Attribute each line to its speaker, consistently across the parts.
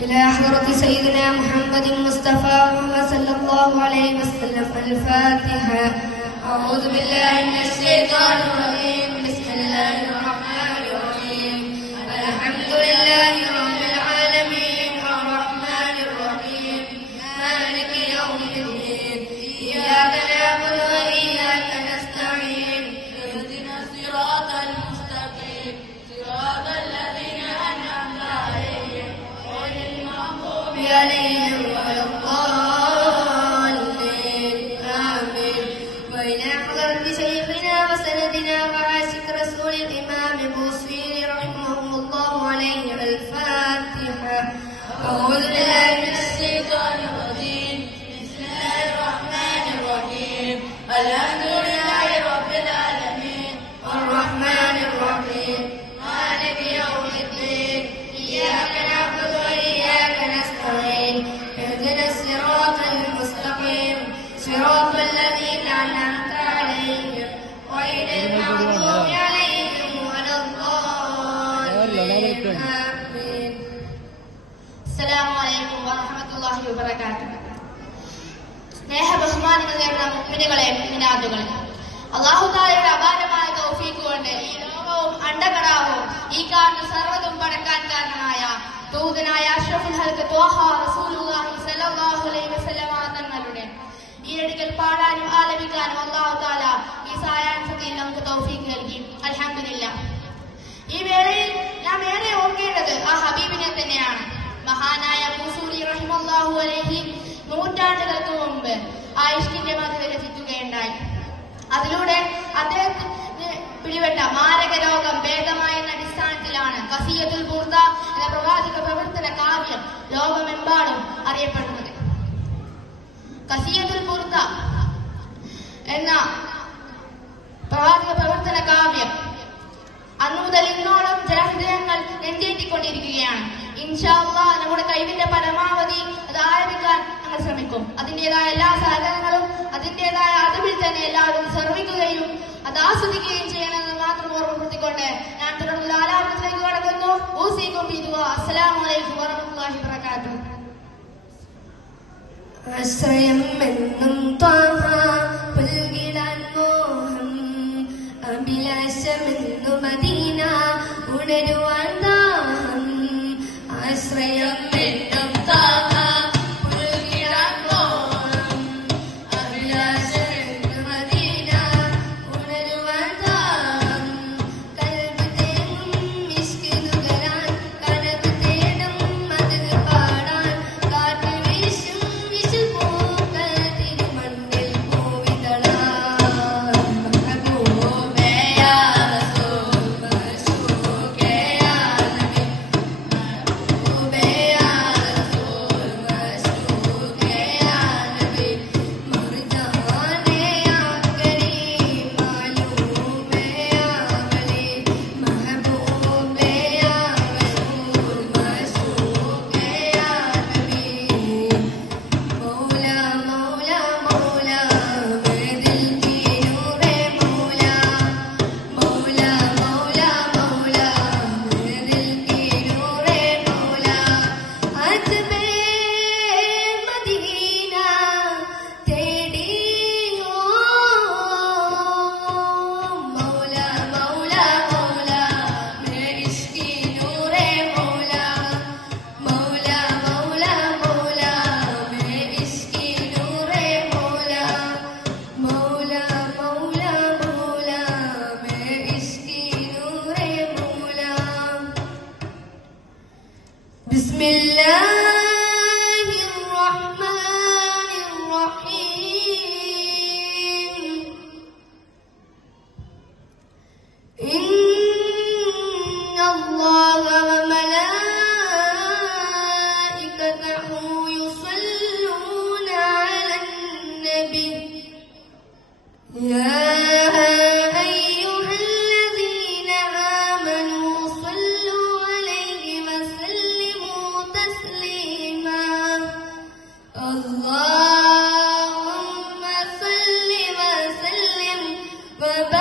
Speaker 1: إلى حضرة سيدنا محمد المصطفى صلى الله عليه وسلم الفاتحة. أعوذ بالله من الشيطان الرجيم. بسم الله الرحمن الرحيم. الحمد لله رب വൈനാമകർമ്മി
Speaker 2: ചെയ്യുന്ന അസ്സലാമലൈക്കും വറഹമത്തല്ലാഹി വബറകാതുഹു. സ്നേഹ മുഅ്മിനുകളെ മുഅ്മിനാത്തുകളെ അല്ലാഹു തആലയുടെ അപാരമായ തൗഫീഖ് ഈ ലോകവും അണ്ടകടാവും. ഈ കാണുന്ന സർവതും പടക്കാൻ കാരണമായ ദൂതനായ അഷ്റഫുൽ ഹൽക്ക് ത്വാഹ റസൂലുള്ളാഹി സ്വല്ലല്ലാഹു അലൈഹി വസല്ലമ തങ്ങളുടെ ഈരടികൾ പാടാനും ആലപിക്കാനും അല്ലാഹു തആല ഈ സായാഹ്നത്തിൽ നമുക്ക് തൗഫീഖ് നൽകി. അൽഹംദുലില്ലാഹ്. ഈ വേളയിൽ നാം ഏറെ ഓർക്കേണ്ടത് ആ ഹബീബിനെ തന്നെയാണ്. മഹാനായ മൂസൂരി റഹിമല്ലാഹു അലഹി നൂറ്റാണ്ടുകൾക്ക് മുമ്പ് ആ ഇഷ്കിന്റെ മധുര രചിക്കുകയുണ്ടായി. അതിലൂടെ അദ്ദേഹത്തിന് പിടിപെട്ട മാരക രോഗം ഭേദമായ അടിസ്ഥാനത്തിലാണ് വസീയത്തുൽ ബൂർദ എന്ന പ്രവാചക പ്രവർത്തന കാവ്യം ലോകമെമ്പാടും അറിയപ്പെടുന്നത്. കസിയത്തുൽ ബുർദ എന്ന പ്രവാചക പ്രവർത്തന കാവ്യം അന്നു മുതൽ ഇന്നോളം ജനഹൃദയങ്ങൾ നെഞ്ചേറ്റിക്കൊണ്ടിരിക്കുകയാണ്. ഇൻഷാല്ല നമ്മുടെ കഴിവിന്റെ പരമാവധി അത് ആരംഭിക്കാൻ ഞങ്ങൾ ശ്രമിക്കും. അതിന്റെതായ എല്ലാ സഹകരണങ്ങളും അതിന്റെതായ അതിവിൽ തന്നെ എല്ലാവരും ശ്രമിക്കുകയും അത് ആസ്വദിക്കുകയും ചെയ്യണമെന്ന് മാത്രം ഓർമ്മപ്പെടുത്തിക്കൊണ്ട് ഞാൻ തുടർന്നുള്ള ആലാപനത്തിലേക്ക് കടക്കുന്നു. ഊസിക്കും ബിദുവ അസ്സലാമു അലൈക്കും വറഹ്മത്തുള്ളാഹി വബറകാതുഹു.
Speaker 1: ആശ്രയം എന്നും ത്വാഹ everyone. وبارك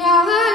Speaker 1: ഞാൻ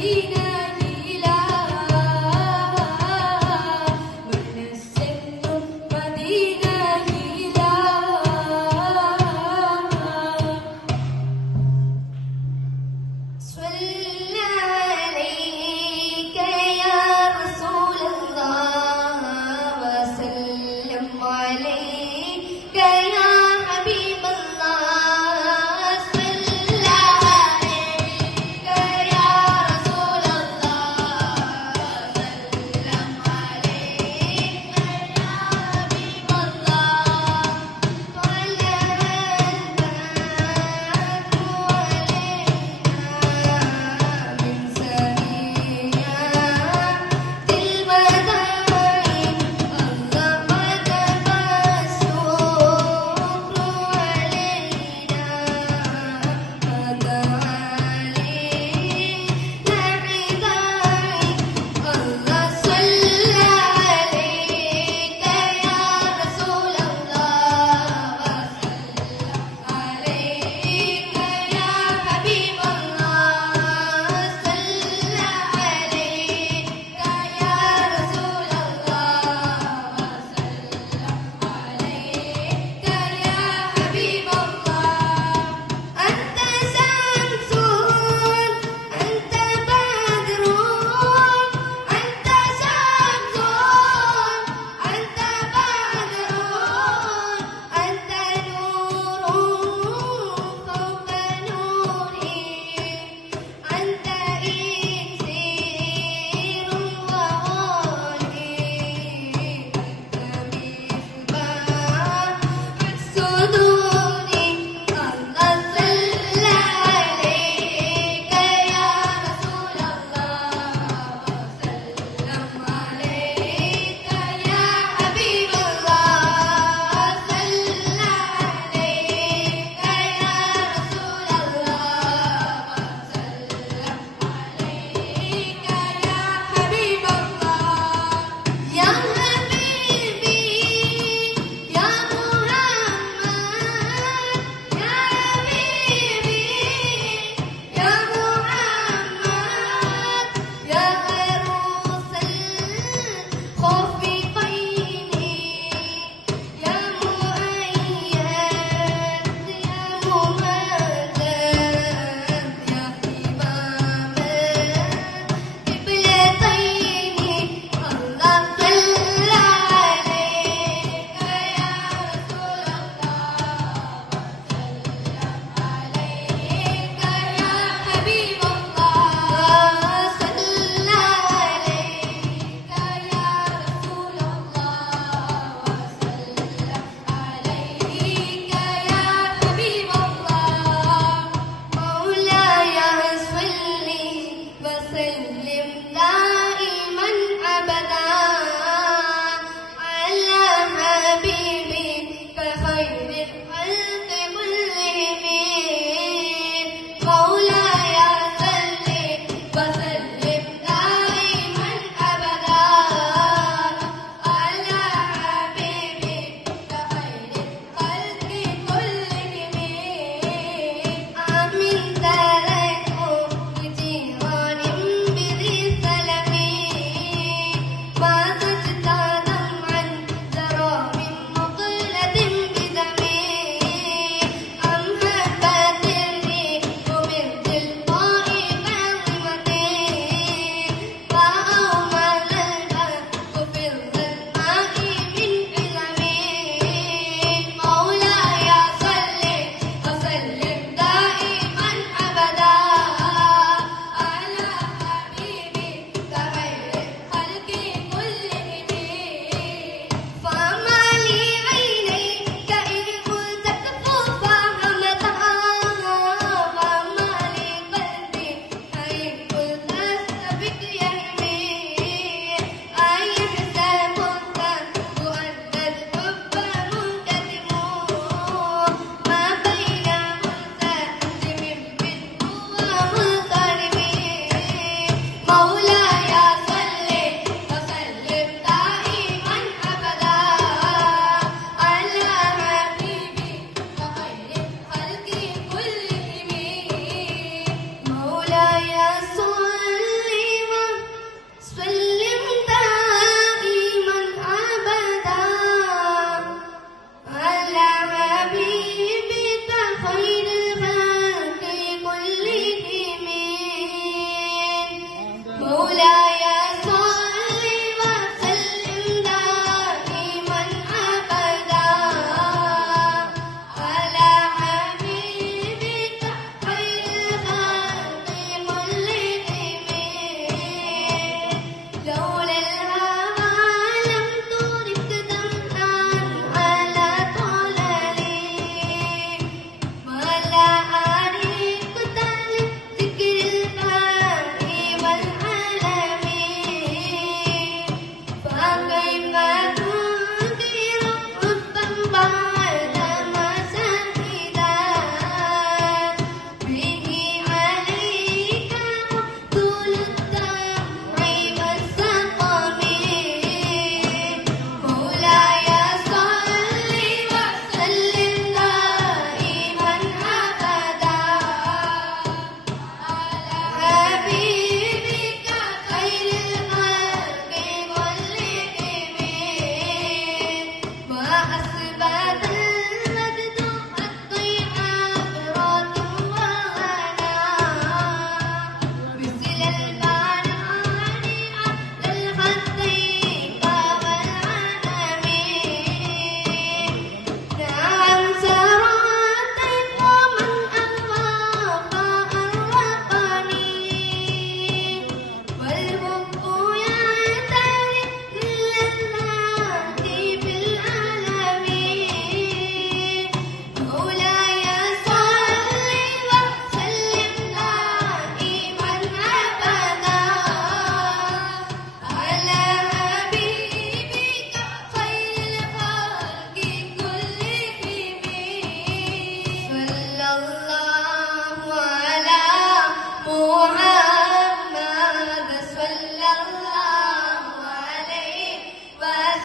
Speaker 1: Medina.